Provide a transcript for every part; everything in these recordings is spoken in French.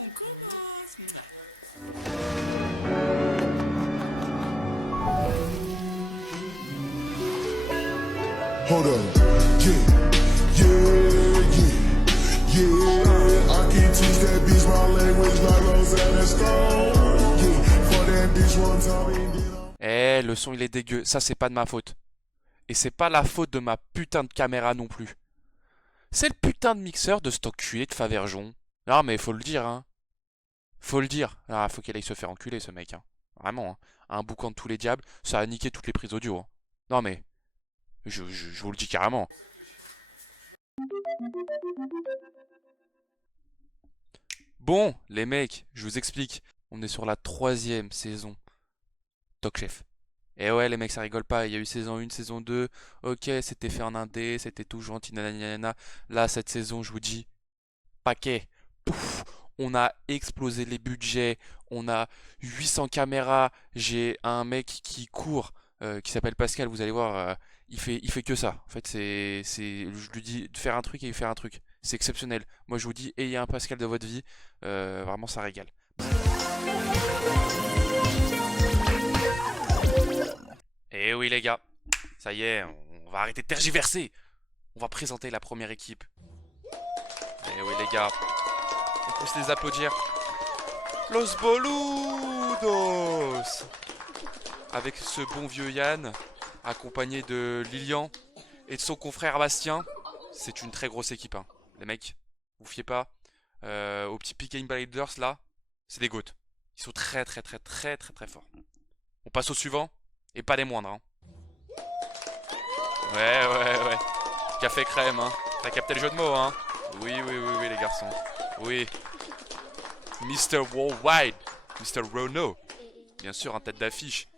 On commence. Hold up, yeah, I can teach that bitch my language like Rosetta Stone. Yeah, for that bitch one time. Eh, le son il est dégueu. Ça, c'est pas de ma faute. Et c'est pas la faute de ma putain de caméra non plus. C'est le putain de mixeur de stock culé de Faverjon. Non, mais faut le dire, hein. Faut le dire. Ah, faut qu'il aille se faire enculer, ce mec, hein. Vraiment, hein. Un boucan de tous les diables, ça a niqué toutes les prises audio, hein. Non, mais. Je vous le dis carrément. Bon, les mecs, je vous explique. On est sur la 3e saison. Top Chef. Et ouais, les mecs, ça rigole pas. Il y a eu saison 1, saison 2. Ok, c'était fait en indé, c'était tout gentil, nanana. Là, cette saison, je vous dis, paquet. Pouf, on a explosé les budgets. On a 800 caméras. J'ai un mec qui court, qui s'appelle Pascal. Vous allez voir, il fait que ça. En fait, je lui dis de faire un truc et il fait un truc. C'est exceptionnel. Moi, je vous dis, ayez un Pascal de votre vie. Vraiment, ça régale. Et oui les gars, ça y est, on va arrêter de tergiverser. On va présenter la première équipe. Et oui les gars, on peut se les applaudir. Los Boludos. Avec ce bon vieux Yann, accompagné de Lilian et de son confrère Bastien. C'est une très grosse équipe, hein. Les mecs, vous fiez pas aux petits Peaky Blinders là, c'est des goats. Ils sont très forts. On passe au suivant. Et pas les moindres, hein. Ouais. Café crème, hein. T'as capté le jeu de mots, hein. Oui, les garçons. Oui. Mr. Worldwide. Mr. Rono. Bien sûr, en tête d'affiche.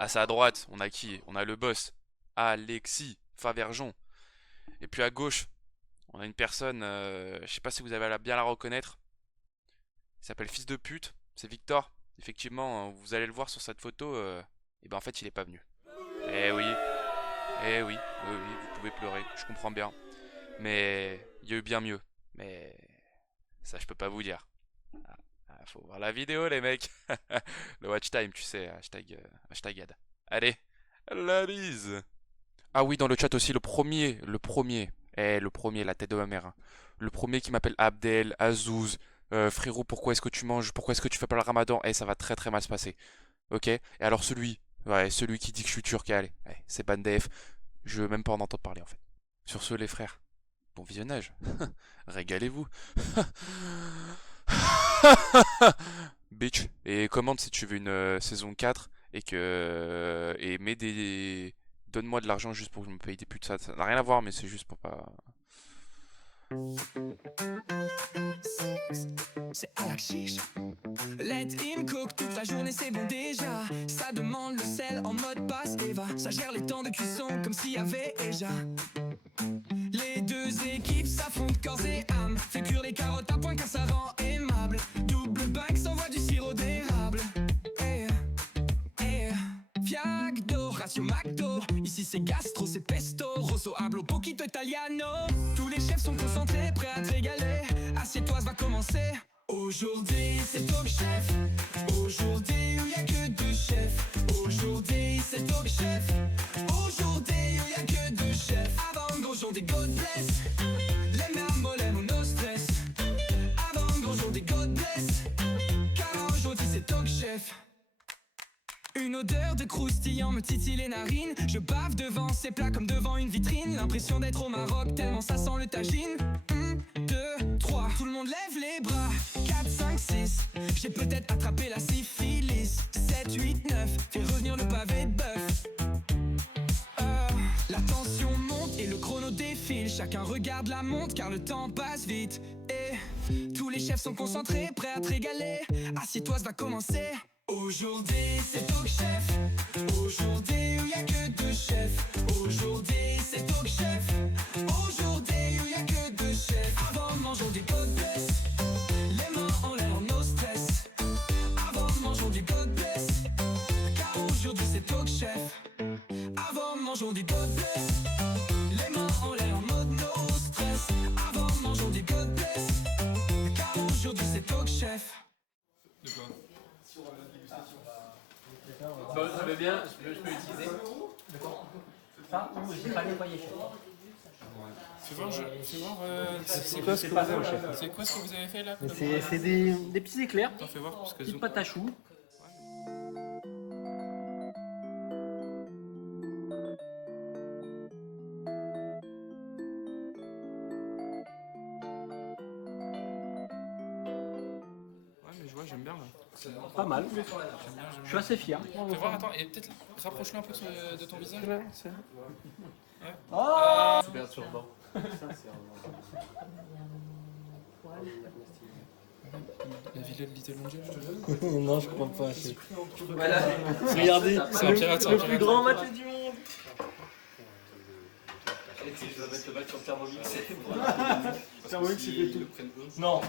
À sa droite, on a qui? On a le boss. Alexis Faverjon. Et puis à gauche, on a une personne, je sais pas si vous allez bien la reconnaître. Il s'appelle Fils de pute. C'est Victor. Effectivement, vous allez le voir sur cette photo. Et ben en fait il est pas venu. Eh oui, vous pouvez pleurer, je comprends bien. Mais il y a eu bien mieux. Mais ça je peux pas vous dire. Faut voir la vidéo les mecs. Le watch time, tu sais, hashtag ad. Allez, la bise. Ah oui, dans le chat aussi, le premier, la tête de ma mère, hein. Le premier qui m'appelle Abdel, Azouz, frérot, pourquoi est-ce que tu manges, pourquoi est-ce que tu fais pas le ramadan? Ça va très mal se passer. Ok. Et alors celui qui dit que je suis turc, allez, c'est Bandef. Je veux même pas en entendre parler en fait. Sur ce les frères, bon visionnage. Régalez-vous. Bitch. Et commente si tu veux une saison 4 et mets des. Donne-moi de l'argent juste pour que je me paye des putes. Ça n'a rien à voir, mais c'est juste pour pas. C'est à la chiche. Let him cook toute la journée, c'est bon déjà. Ça demande le sel en mode passe Eva. Ça gère les temps de cuisson comme s'il y avait déjà. Les deux équipes s'affrontent corps et âme. Fait cuire les carottes à point car ça rend aimable. Double bac s'envoie du sirop d'érable. Fiagdo, ratio McDo. Ici c'est gastro, c'est pesto. Rosso, hablo, poquito italiano. Tous les chefs sont concentrés, prêts à te régaler. Assieds-toi, ça va commencer. Aujourd'hui c'est Top Chef. Aujourd'hui il y a que deux chefs. Aujourd'hui c'est Top Chef. Aujourd'hui il y a que deux chefs. Avant le gros jour des God bless. Les mains molles no stress. Avant le gros jour des God bless. Car aujourd'hui c'est Top Chef. Une odeur de croustillant me titille les narines. Je bave devant ces plats comme devant une vitrine. L'impression d'être au Maroc tellement ça sent le tagine. 1, 2, 3, tout le monde lève les bras. 4, 5, 6, j'ai peut-être attrapé la syphilis. 7, 8, 9, fais revenir le pavé de bœuf. La tension monte et le chrono défile. Chacun regarde la montre car le temps passe vite. Et tous les chefs sont concentrés, prêts à te régaler. Assieds-toi, ça va commencer. Aujourd'hui c'est Top Chef. Aujourd'hui il y a que deux chefs. Aujourd'hui c'est Top Chef. Aujourd'hui il y a que deux chefs. Avant de manger des God bless. Les mains en l'air, no stress. Avant de manger des God bless. Car aujourd'hui c'est Top Chef. Avant de mangeons des God bless. Les mains en l'air en mode no stress. Avant, mangeons des God bless. Car aujourd'hui c'est Talk Chef. De quoi? Bon, ça veut bien, je peux l'utiliser. Ça ou j'ai pas nettoyé. Fais voir, c'est quoi ce que vous avez fait? C'est quoi ce que vous avez fait là? C'est des petits éclairs, T'en fais voir parce que petites pâtes à choux. Ouais, mais je vois, j'aime bien là. Pas mal. Je suis assez fier. Fais voir, attends, et peut-être rapproche-le un peu de ton visage. Oh Super turban. La villa de Little Angel, je te jure. Non, je crois pas. Voilà. Regardez, C'est un pirate, c'est un Le plus pirate. grand match du monde. si je dois mettre le match sur Thermomix, Thermomix, il fait tout. Non.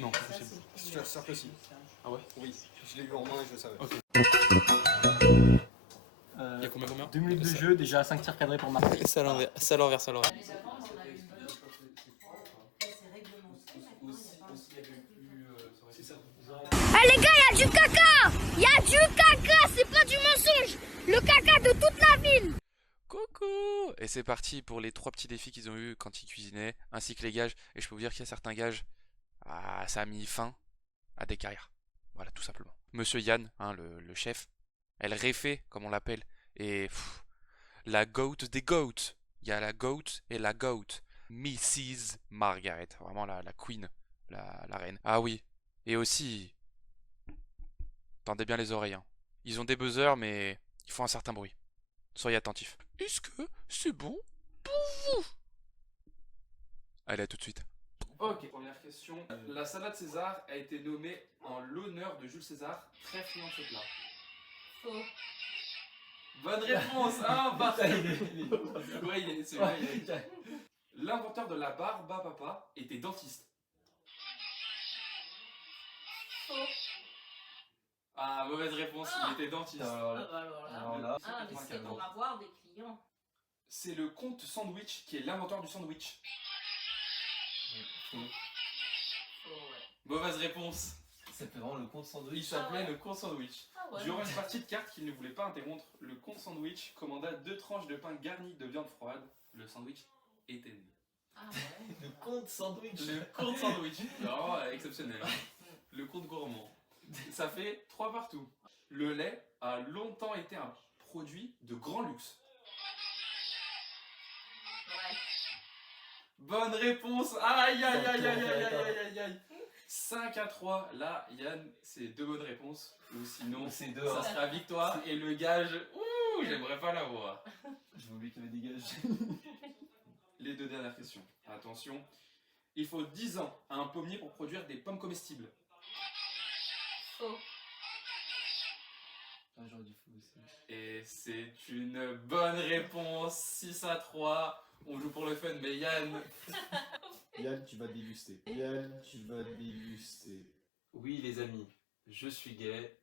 Non, c'est possible. Je suis sûr que si. Ah ouais? Oui, je l'ai eu en main et je le savais. Ok. Il y a combien 2 minutes de jeu, déjà 5 tirs cadrés pour marquer. C'est à l'envers, c'est à l'envers, c'est à l'envers. Ah les gars, il y a du caca! Il y a du caca, c'est pas du mensonge! Le caca de toute la ville! Coucou! Et c'est parti pour les 3 petits défis qu'ils ont eu quand ils cuisinaient, ainsi que les gages. Et je peux vous dire qu'il y a certains gages, ça a mis fin à des carrières. Voilà, tout simplement. Monsieur Yann, hein, le chef, elle réfait, comme on l'appelle. Et la goat des goats. Il y a la goat et la goat. Mrs. Margaret, vraiment la queen, la reine. Ah oui, et aussi, tendez bien les oreilles, hein. Ils ont des buzzers, mais ils font un certain bruit. Soyez attentifs. Est-ce que c'est bon pour vous? Allez, à tout de suite. Ok, première question. La salade César a été nommée en l'honneur de Jules César, très friand de ce plat. Faux. Bonne réponse, hein, parfait. Oui, c'est vrai, il a dit. L'inventeur de la barbe à papa était dentiste. Faux. Ah, mauvaise réponse, il était dentiste. Alors là. Ah, mais c'est pour avoir des clients. C'est le comte Sandwich qui est l'inventeur du sandwich. Faux, ouais. Mauvaise réponse. c'est vraiment le compte Il sandwich. s'appelait le comte Sandwich. Ah ouais. Durant une partie de cartes qu'il ne voulait pas interrompre, le comte Sandwich commanda 2 tranches de pain garnies de viande froide. Le sandwich était né. Ah ouais. Le compte sandwich. Le comte Sandwich. Vraiment exceptionnel. Hein. Le comte gourmand. Ça fait 3 partout. Le lait a longtemps été un produit de grand luxe. Ouais. Bonne réponse. Aïe aïe aïe aïe aïe aïe aïe aïe. 5-3. Là, Yann, c'est 2 bonnes réponses. Ou sinon, C'est deux. ça sera victoire. Et le gage, ouh, j'aimerais pas l'avoir. Je voulais qu'il y avait des gages. Les 2 dernières questions. Attention. Il faut 10 ans à un pommier pour produire des pommes comestibles. Faux. Ah, j'aurais dû fou aussi. Et c'est une bonne réponse. 6-3. On joue pour le fun, mais Yann. Yann, tu vas déguster. Yann, tu vas déguster. Oui, les amis, je suis gay,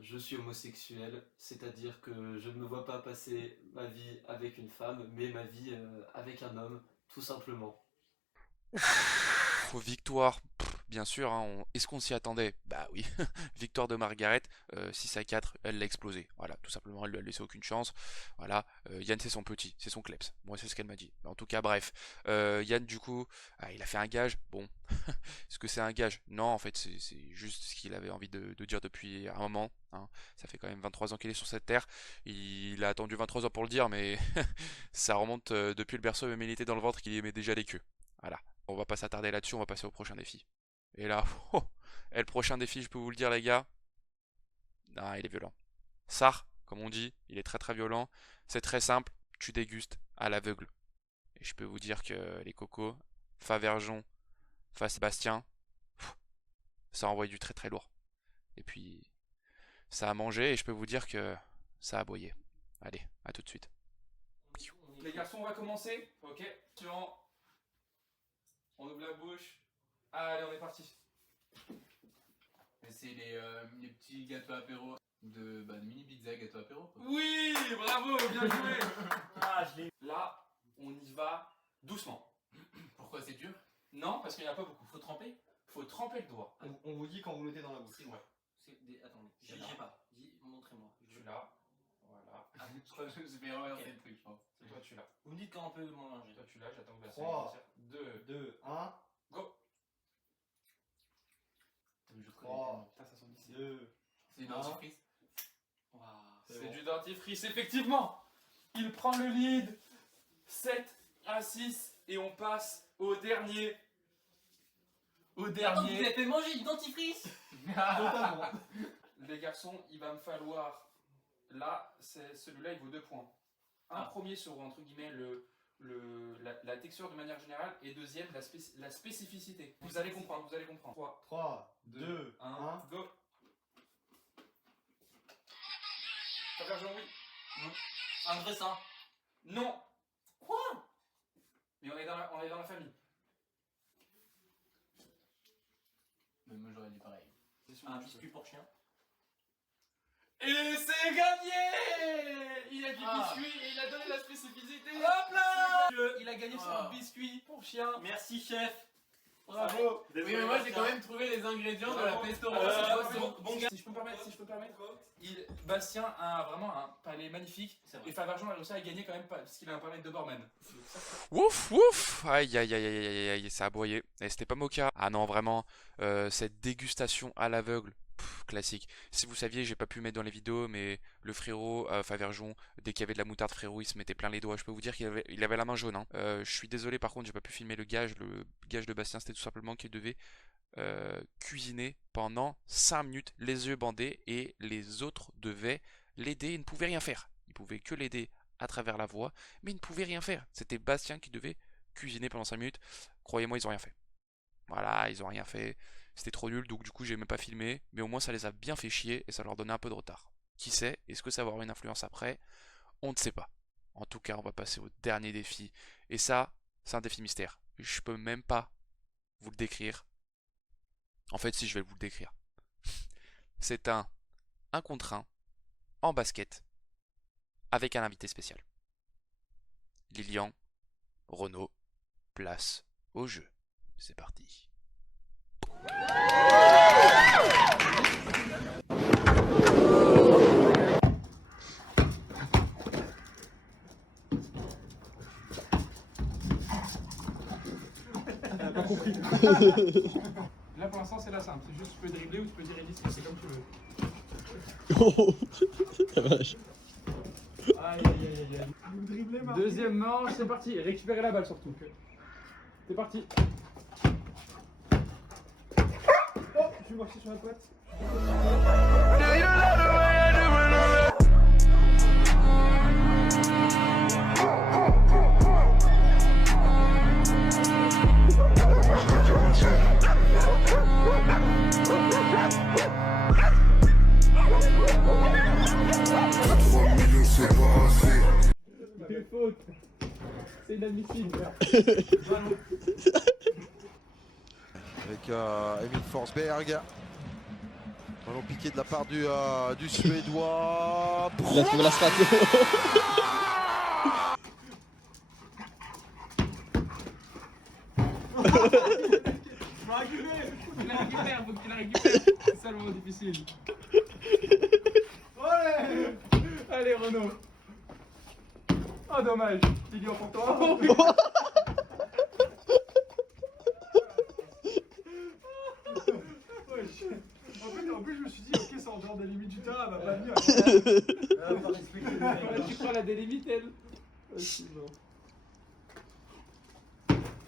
je suis homosexuel, c'est-à-dire que je ne me vois pas passer ma vie avec une femme, mais ma vie avec un homme, tout simplement. Victoire, bien sûr, hein, est-ce qu'on s'y attendait? Bah oui, victoire de Margaret, 6-4, elle l'a explosé. Voilà, tout simplement, elle lui a laissé aucune chance. Voilà, Yann c'est son petit, c'est son kleps. Moi c'est ce qu'elle m'a dit. Mais en tout cas, bref. Yann du coup, il a fait un gage. Bon, est-ce que c'est un gage? Non, en fait c'est juste ce qu'il avait envie de dire depuis un moment. Hein. Ça fait quand même 23 ans qu'il est sur cette terre. Il a attendu 23 ans pour le dire, mais ça remonte depuis le berceau, même il était dans le ventre qu'il y aimait déjà les queues. Voilà. On va pas s'attarder là-dessus, on va passer au prochain défi. Et là, et le prochain défi, je peux vous le dire les gars, il est violent. Sar, comme on dit, il est très très violent. C'est très simple, tu dégustes à l'aveugle. Et je peux vous dire que les cocos, Favergeon face Bastien, ça a envoyé du très très lourd. Et puis, ça a mangé et je peux vous dire que ça a aboyé. Allez, à tout de suite. Les garçons, on va commencer. Ok. On ouvre la bouche. Allez, on est parti. C'est les petits gâteaux apéro de mini pizza gâteau apéro quoi. Oui, bravo, bien joué. qu'il n'y en a pas beaucoup. Faut tremper le doigt. On vous dit quand vous mettez dans la bouche. Ouais. Attendez, j'ai pas. Montrez-moi. Tu l'as. Voilà. Je vais remercier le truc, je pense. Toi, tu l'as. Vous me dites quand on peut manger. Toi, tu l'as. J'attends que vous 3, 2, 1, go. Je 3, Ça sent d'ici. 2, C'est une dentifrice. Waouh. C'est du dentifrice, effectivement. Il prend le lead. 7 à 6. Et on passe au dernier. Vous avez fait manger du dentifrice. totalement. Les garçons, il va me falloir. Là, celui-là, il vaut 2 points. Un premier sur, entre guillemets, la texture de manière générale. Et deuxième, la spécificité. Vous allez comprendre. 3, 2, 1. Go. Favergeon, oui. Un vrai sein. Non. Quoi? Mais on est dans la famille. Mais moi j'aurais dit pareil. Un biscuit pour chien. Et c'est gagné! Il a dit biscuit et il a donné la spécificité. Hop là! Il a gagné sur un biscuit pour chien. Merci chef. Bravo! Oui mais moi j'ai quand même trouvé les ingrédients de la pesto Bon gars, si je peux me permettre, Bastien a vraiment un palais magnifique. Et Favergeon a réussi à gagner quand même parce qu'il a un palais de Doberman. Ouf, ouf. Aïe, aïe, aïe, aïe, aïe, aïe, ça a broyé. Et c'était pas Mocha. Ah non, vraiment, cette dégustation à l'aveugle, classique. Si vous saviez, j'ai pas pu mettre dans les vidéos, mais le frérot, Favergeon, dès qu'il y avait de la moutarde, frérot, il se mettait plein les doigts. Je peux vous dire qu'il avait la main jaune. Hein. Je suis désolé, par contre, j'ai pas pu filmer le gage. Le gage de Bastien, c'était tout simplement qu'il devait cuisiner pendant 5 minutes, les yeux bandés, et les autres devaient l'aider. Ils ne pouvaient rien faire. Ils pouvaient que l'aider à travers la voix, mais ils ne pouvaient rien faire. C'était Bastien qui devait cuisiner pendant 5 minutes. Croyez-moi, ils ont rien fait. Voilà, ils ont rien fait. C'était trop nul, donc du coup j'ai même pas filmé, mais au moins ça les a bien fait chier et ça leur donnait un peu de retard. Qui sait, est-ce que ça va avoir une influence après? On ne sait pas. En tout cas, on va passer au dernier défi. Et ça, c'est un défi mystère. Je peux même pas vous le décrire. En fait, si, je vais vous le décrire. C'est un 1 contre 1 en basket avec un invité spécial. Lilian, Renaud, place au jeu. C'est parti. Elle a pas compris. Là pour l'instant c'est la simple, c'est juste tu peux dribbler ou tu peux dire Ellis, c'est comme tu veux. Oh, la vache. Aïe aïe aïe aïe. Deuxième manche, c'est parti, récupérez la balle surtout. C'est parti. Oh, je suis marché sur la patte. Des fautes. C'est inadmissible. Avec Emil Forsberg. Ballon piqué de la part du Suédois. Il a trouvé la strat. Faut qu'il la récupère. C'est ça le moment difficile. Allez Renaud. Oh dommage. Lilian pour toi. En plus je me suis dit ok c'est en dehors des limites du terrain, elle va pas venir. Tu crois la délimite elle.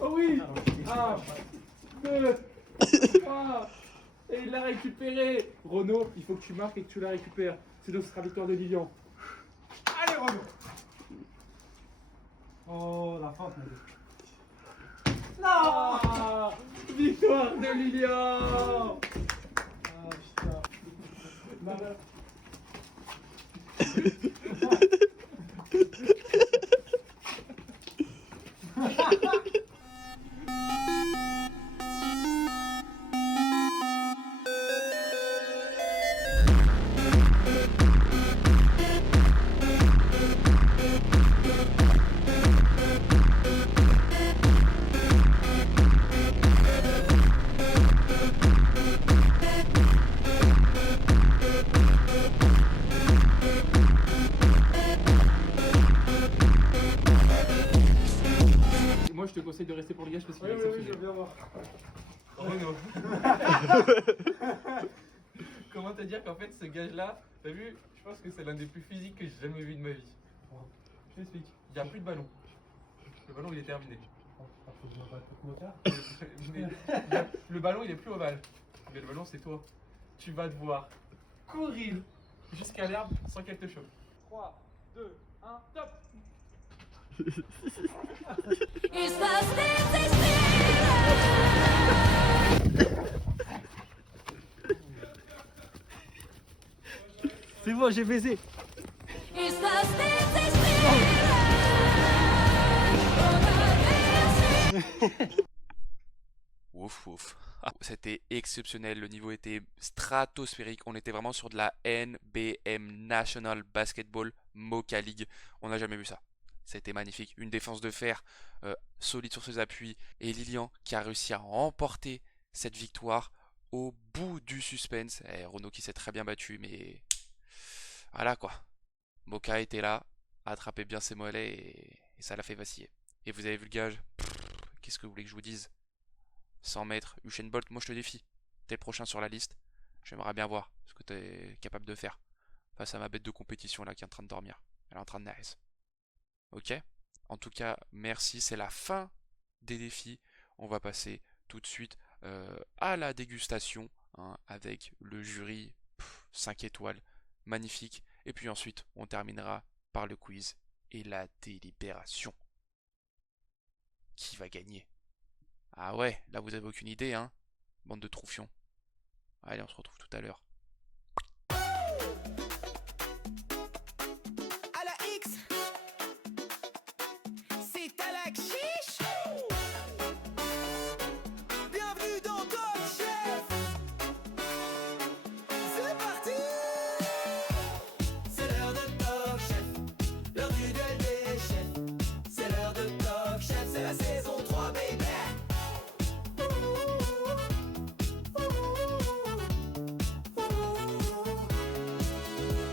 Oh oui. 1, 2, 3. Et il l'a récupéré. Renaud, il faut que tu marques et que tu la récupères. Sinon ce sera victoire de Lilian. Allez Renaud. Oh la fin. Non. Victoire de Lilian. Ah putain. te conseille de rester pour le gage parce qu'il Oui, est oui, oui, je exceptionnel. viens voir. Renaud. Comment te dire qu'en fait ce gage-là, t'as vu, je pense que c'est l'un des plus physiques que j'ai jamais vu de ma vie. Je t'explique, il n'y a plus de ballon. Le ballon il est terminé. Le ballon il est plus ovale. Mais le ballon c'est toi. Tu vas devoir courir jusqu'à l'herbe sans qu'elle te choque. 3, 2, 1, top. C'est bon, j'ai baisé. Ouf ouf. C'était exceptionnel, le niveau était stratosphérique, on était vraiment sur de la NBM National Basketball Mocha League, on n'a jamais vu ça. C'était magnifique, une défense de fer solide sur ses appuis et Lilian qui a réussi à remporter cette victoire au bout du suspense. Et Renaud qui s'est très bien battu, mais voilà quoi. Mocha était là, a attrapé bien ses mollets et ça l'a fait vaciller. Et vous avez vu le gage? Qu'est-ce que vous voulez que je vous dise? 100 mètres, Usain Bolt, moi je te défie. T'es le prochain sur la liste. J'aimerais bien voir ce que t'es capable de faire face à ma bête de compétition là qui est en train de dormir. Elle est en train de naître. Ok? En tout cas, merci. C'est la fin des défis. On va passer tout de suite à la dégustation hein, avec le jury 5 étoiles. Magnifique. Et puis ensuite, on terminera par le quiz et la délibération. Qui va gagner? Ah ouais, là vous avez aucune idée, hein? Bande de troufions. Allez, on se retrouve tout à l'heure. À la X, c'est à la chiche. Bienvenue dans Top Chef. C'est parti. C'est l'heure de Top Chef, l'heure du duel des chefs. C'est l'heure de Top Chef, c'est la saison 3, baby.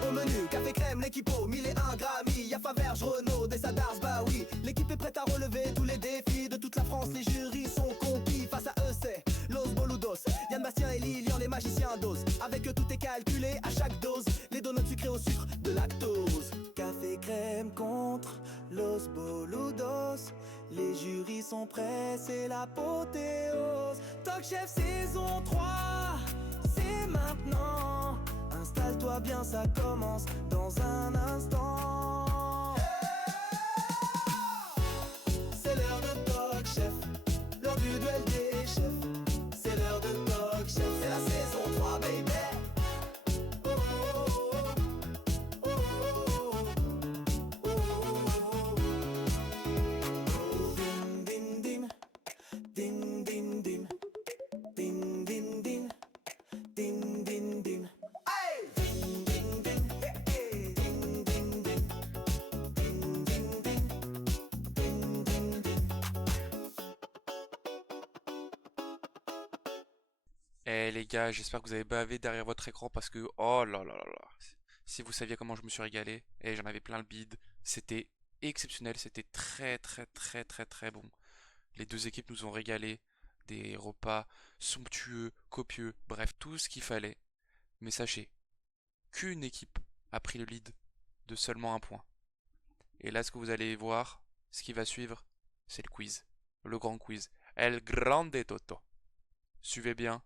Au menu, café crème, l'équipe au 1001 Grammy. Y'a Faverge, Renaud, des Sadars, bah oui. L'équipe est prête à relever tous les défis de toute la France. Les jurys sont conquis. Face à eux, c'est Los Boludos, Yann Bastien et Lilian, les magiciens dosent. Avec eux, tout est calculé à chaque dose. Les donuts sucrés au sucre de lactose. Café crème contre Los Boludos. Les jurys sont prêts, c'est l'apothéose. Top Chef saison 3, c'est maintenant. Installe-toi bien, ça commence dans un instant. C'est l'heure de Top Chef, l'heure du duel des chefs. C'est l'heure de Top Chef, c'est la saison 3, baby. Oh, oh, oh, oh, oh, oh, oh. Dim, dim, dim, dim, dim, dim, dim, dim, dim, dim, dim. Eh les gars, j'espère que vous avez bavé derrière votre écran parce que oh là là là là. Si vous saviez comment je me suis régalé, et j'en avais plein le bide, c'était exceptionnel, c'était très très très très très bon. Les deux équipes nous ont régalé, des repas somptueux, copieux, bref, tout ce qu'il fallait. Mais sachez qu'une équipe a pris le lead de seulement un point. Et là, ce que vous allez voir, ce qui va suivre, c'est le quiz, le grand quiz, El Grande Toto. Suivez bien,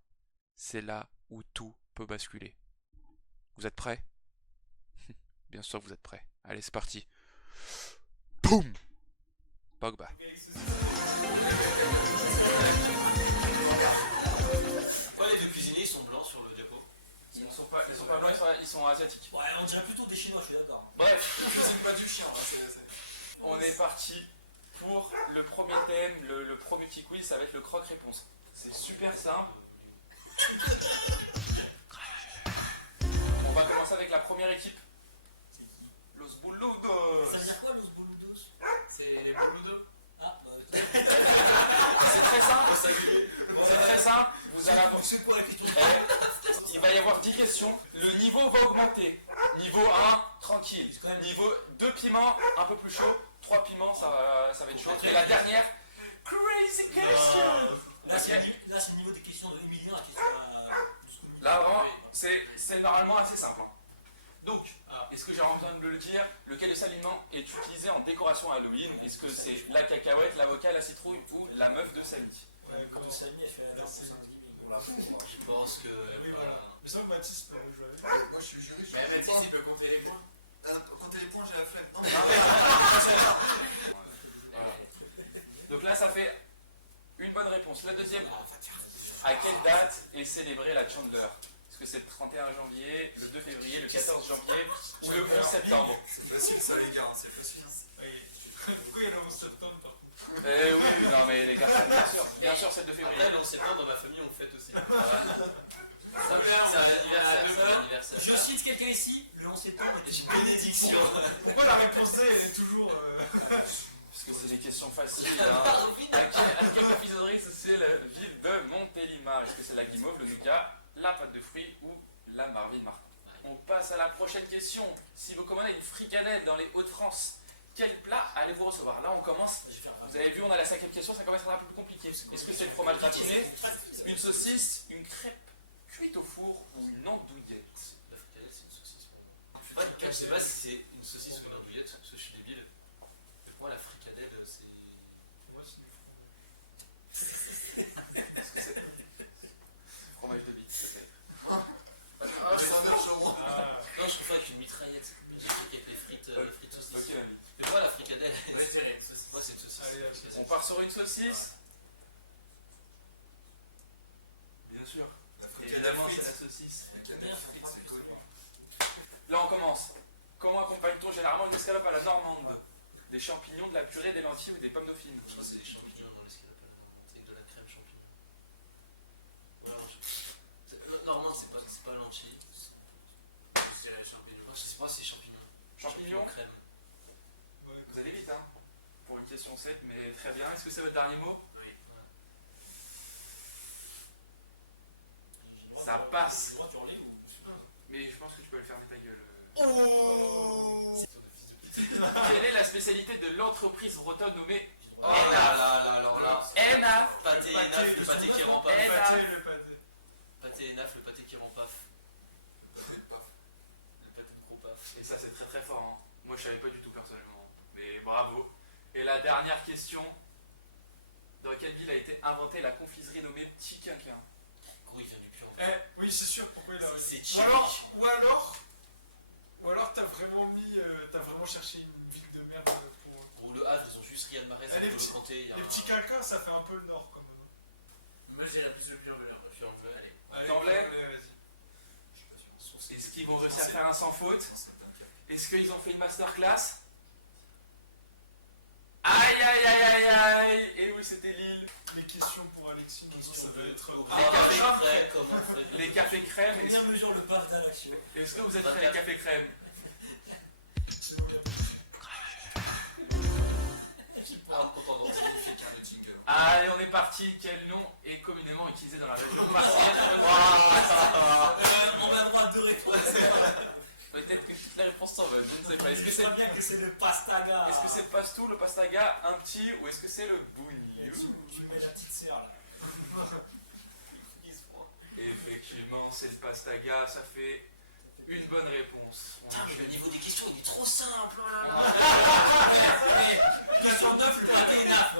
c'est là où tout peut basculer. Vous êtes prêts? Bien sûr, vous êtes prêts. Allez, c'est parti. Boum! Pogba. Pourquoi les deux cuisiniers ils sont blancs sur le diapo? Ils sont pas blancs, ils sont asiatiques. Ouais, on dirait plutôt des chinois, je suis d'accord. Bref, C'est pas du chien. on est parti pour le premier thème, le premier petit quiz, ça va être le croque-réponse. C'est super simple. On va commencer avec la première équipe. Los Boludos. Ça veut dire quoi, Los Boludos? C'est les Boludos. Ah, bah. C'est très simple. C'est très simple. Vous allez avoir... C'est quoi la question? Il va y avoir 10 questions. Le niveau va augmenter. Niveau 1, tranquille. Niveau 2 piments, un peu plus chaud. 3 piments, ça va être chaud. Et la dernière, crazy question. Là, c'est le niveau des questions de Emilien, la question à... Là, vraiment, c'est normalement assez simple. Hein. Donc, est-ce que j'ai besoin de le dire, lequel de ces aliments est utilisé en décoration Halloween? Est-ce que c'est la cacahuète, l'avocat, la citrouille ou la meuf de Samy? Ouais, quand Samy, elle fait un pour Je pense que... Oui, voilà. Mais c'est vrai que Mathis peut jouer avec. Moi je suis juriste. Mais Mathis, il peut compter les points. Compter les points, j'ai la flemme. Non, Voilà. Donc là, ça fait une bonne réponse. La deuxième, à quelle date est célébrée la Chandler? Est-ce que c'est le 31 janvier, le 2 février, le 14 janvier ou le 11 septembre? c'est facile, ça les garde, c'est facile. Pourquoi il y a le 11 septembre par contre? Eh oui, non mais les gars, bien sûr, c'est le 2 février. Après, le 11 septembre, dans ma famille, on le fête aussi. Ça me C'est un anniversaire. Je cite quelqu'un ici, le 11 septembre, J'ai bénédiction. Pourquoi la réponse D elle est toujours. Parce que c'est des questions faciles. Hein. À quelle confiserie c'est la ville de Montélimar? Est-ce que c'est la guimauve, le nougat, la pâte de fruits ou la marmite marron? On passe à la prochaine question. Si vous commandez une fricadelle dans les Hauts-de-France, quel plat allez-vous recevoir? Là, on commence. Vous avez vu, on a la cinquième question, ça commence à être un peu plus compliqué. Est-ce que c'est le fromage gratiné, une saucisse, une crêpe cuite au four ou une andouillette? La fricadelle, c'est une saucisse. Je sais pas si c'est une saucisse ou une andouillette, parce que je suis débile. Pour moi, la fricadelle, c'est. Moi, c'est. Est-ce que c'est fromage de bite, peut-être? Non, je préfère avec une mitraillette. Avec les frites saucisses. Ok, l'ami. Mais moi, la fricadelle, Ouais, c'est une saucisse. moi, c'est une saucisse. Allez, On part sur une saucisse. Bien sûr. Évidemment, c'est la saucisse. Là, on commence. Comment accompagne-t-on généralement une escalope à la normande? Des champignons, de la purée, des lentilles ou des pommes dauphines? Je crois que c'est des champignons dans l'escalope. C'est de la crème champignon. Voilà, normand, c'est pas lentilles. C'est les champignons. Non, je sais pas, c'est champignons. Champignons? Crème. Vous allez vite, hein? Pour une question 7, mais très bien. Est-ce que c'est votre dernier mot? Oui. Ça passe. Tu en lis ou je sais pas. Mais je pense que tu peux le fermer ta gueule. Oh. Quelle est la spécialité de l'entreprise bretonne nommée Oh là là, alors là. ENAF? Pâté Enaf, le pâté qui rend paf. Le pâté. Pâté Enaf, le pâté qui rend paf. Le pâté de gros paf. Et ça, c'est très très fort. Hein. Moi, je savais pas du tout personnellement. Mais bravo. Et la dernière question. Dans quelle ville a été inventée la confiserie nommée Petit Quinquin? Gros, il vient du Puy en Eh, oui, c'est sûr, pourquoi il a. C'est Ou cheap. alors t'as vraiment mis. T'as vraiment cherché une ville de merde pour. Pour le Havre, ils ont juste Riyad Mahrez, Les pour petits- le compter. Les petits caca, ça fait un peu le nord quand même. Mais j'ai la plus de pure valeur. Puy en Velay, allez. Allez, D'emblée vas-y. Est-ce qu'ils vont réussir à faire un sans faute? Est-ce qu'ils ont fait une masterclass? Aïe aïe aïe aïe aïe! Et oui, c'était Lille. Les questions pour Alexis, maintenant ça va être. Les cafés Après, comment faire Les cafés crème. Combien mesure le parc d'Alaction? Est-ce que vous êtes prêts les cafés crème? Allez, on est parti. Quel nom est communément utilisé dans la région parisienne? On a droit à 2 réponses. Peut-être que toutes les réponses s'en veulent, je ne sais pas. Est-ce que Je c'est sais bien que c'est le pastaga. est-ce que c'est le pastou, le pastaga, un petit ou est-ce que c'est le bougnou? Tu mets la petite sœur là. Effectivement, c'est le pastaga, ça fait une bonne réponse. On Putain, mais enchaîne. le niveau des questions il est trop simple. Oh là là. Question 9, le pâté Enaf.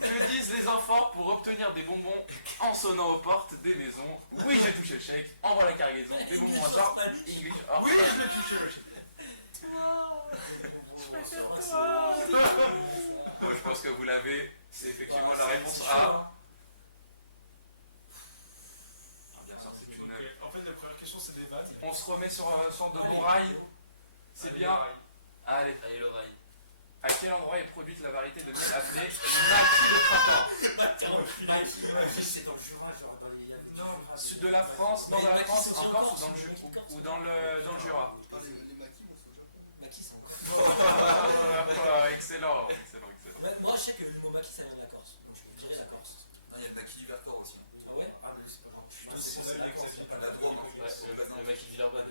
Que disent les enfants pour obtenir des bonbons en sonnant aux portes des maisons? Oui, j'ai touché le chèque, envoie la cargaison, des bonbons à sort, English or Oui, je l'ai touché le chèque. Moi, je pense que vous l'avez, c'est effectivement la réponse A. Ah, bien sûr, c'est une. En fait, la première question c'est des vannes. On se remet sur de bons rails. C'est bien. Allez. Allez, l'oreille. À quel endroit est produite la variété de miel appelée Maquis de printemps? C'est dans le Jura, genre dans les. Sud de la France, nord de la France, en Corse ou dans le Jura? Maquis, c'est encore. Excellent, excellent, excellent. Ouais, moi je sais que le mot maquis ça vient de la Corse. Donc je dirais la Corse. Il y a le maquis du Vercors aussi. Ah ouais? Ah mais c'est pas grave. Je suis C'est aussi ça, la il y a Corse. Xavier. La Drôme. Le mec qui vit Villeurbanne.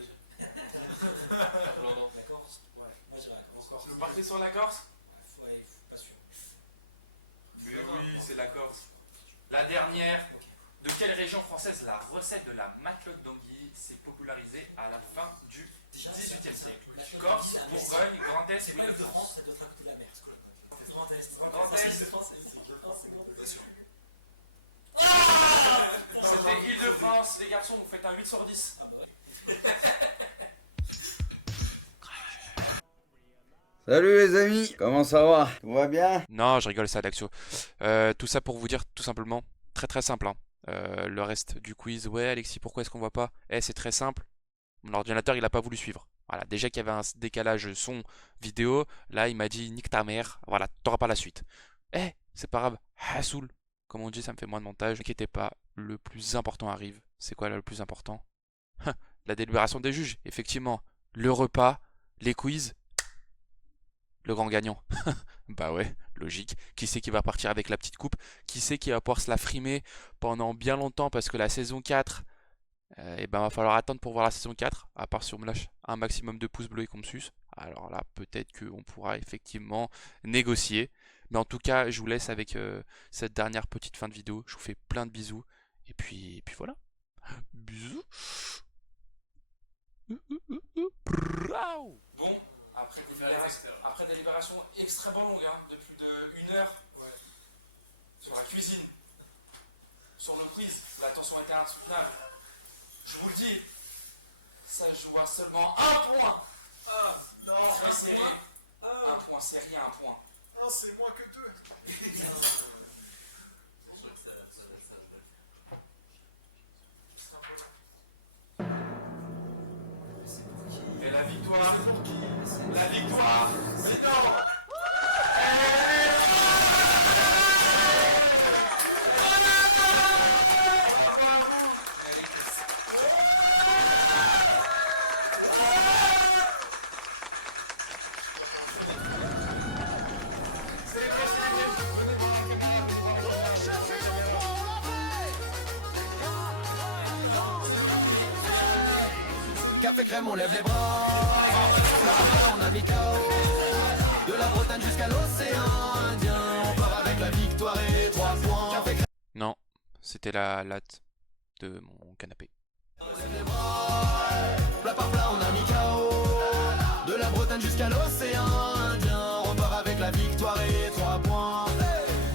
Blandan. La Corse? Ouais, moi je dirais la Corse. Vous partez sur la Corse? Ouais, pas sûr. c'est la Corse. La dernière. De quelle région française la recette de la matelote d'anguille s'est popularisée à la fin du XVIIIe siècle? Corse, Bourgogne, Grand Est ou Île-de-France? Ça doit être à côté de la mer. Grand Est. Grand Est. C'était Île-de-France. Les garçons, vous faites un 8 sur 10. Salut les amis, comment ça va? Tout va bien? Non, je rigole, c'est Adaxio. Tout ça pour vous dire tout simplement, très simple, hein. Le reste du quiz, ouais Alexis, pourquoi est-ce qu'on voit pas? C'est très simple. Mon ordinateur, il a pas voulu suivre. Voilà, déjà qu'il y avait un décalage son vidéo, là il m'a dit nique ta mère. Voilà, t'auras pas la suite. C'est pas grave. Hassoul, comme on dit, ça me fait moins de montage. N'inquiétez pas, le plus important arrive. C'est quoi là le plus important? La délibération des juges, effectivement. Le repas, les quiz, le grand gagnant. Bah ouais, logique. Qui c'est qui va partir avec la petite coupe? Qui c'est qui va pouvoir se la frimer pendant bien longtemps? Parce que la saison 4, va falloir attendre pour voir la saison 4. À part si on me lâche un maximum de pouces bleus et qu'on me suce. Alors là, peut-être qu'on pourra effectivement négocier. Mais en tout cas, je vous laisse avec cette dernière petite fin de vidéo. Je vous fais plein de bisous. Et puis voilà. Bisous. Bon, après délibération extrêmement longue, hein, de plus de 1 heure, sur la cuisine, sur le quiz, la tension était insoutenable. Je vous le dis, ça joue à seulement 1 point. Non, Très serré. 1 point, c'est rien, 1 point. Non, c'est moins que 2. Et la victoire, c'est non. Café crème, on lève les bras. Là, on a mis KO. De la Bretagne jusqu'à l'océan Indien. On part avec la victoire et 3 points. Café crème. Non, c'était la latte de mon canapé. On lève les bras. Plat par plat, on a mis KO. De la Bretagne jusqu'à l'océan Indien. On part avec la victoire et 3 points.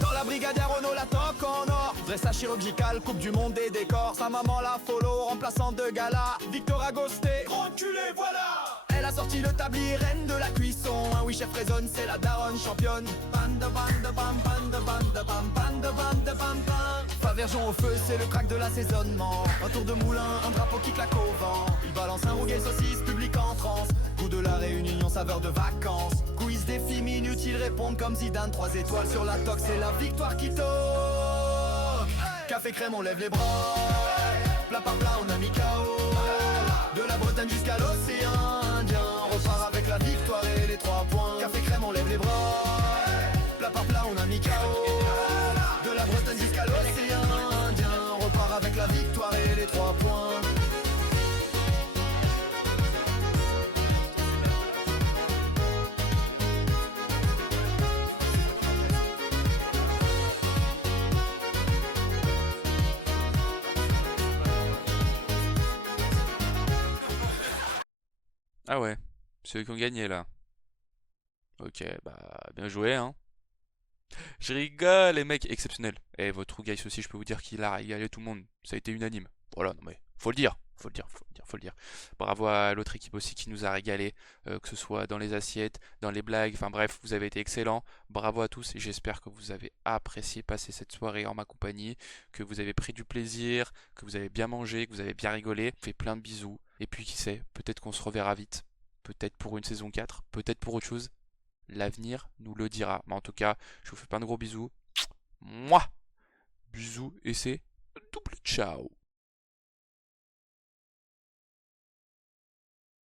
Dans la brigadière Renault, la toque en or. Dressage chirurgical, coupe du monde des décors. Sa maman la follow, remplaçante de gala. Victor Agosté, reculé, voilà. Elle a sorti le tablier, reine de la cuisson. Un oui chef raisonne, c'est la daronne championne. Bande bande bam bande bande bam bande bande bam bam. Favergeon au feu, c'est le crack de l'assaisonnement. Un tour de moulin, un drapeau qui claque au vent. Il balance un rouguet saucisse, public en transe. Goût de la réunion, saveur de vacances. Quiz défi minutes, ils répondent comme Zidane. 3 étoiles sur la toque, c'est la victoire qui toque. Café crème, on lève les bras. Plat par plat, on a mis KO. De la Bretagne jusqu'à l'océan Indien. On repart avec la victoire et les 3 points. Café crème, on lève les bras. Plat par plat, on a mis KO. De la Bretagne jusqu'à l'océan Indien. On repart avec la victoire et les 3 points. Ah ouais, c'est eux qui ont gagné là. Ok, bah bien joué hein. Je rigole les mecs, exceptionnel. Et votre Rougaïs aussi, je peux vous dire qu'il a régalé tout le monde. Ça a été unanime. Voilà, non mais faut le dire, faut le dire. Bravo à l'autre équipe aussi qui nous a régalé, que ce soit dans les assiettes, dans les blagues, enfin bref, vous avez été excellents. Bravo à tous et j'espère que vous avez apprécié passer cette soirée en ma compagnie, que vous avez pris du plaisir, que vous avez bien mangé, que vous avez bien rigolé. Fait plein de bisous. Et puis qui sait, peut-être qu'on se reverra vite. Peut-être pour une saison 4, peut-être pour autre chose. L'avenir nous le dira. Mais en tout cas, je vous fais plein de gros bisous. Mouah. Bisous et c'est double ciao.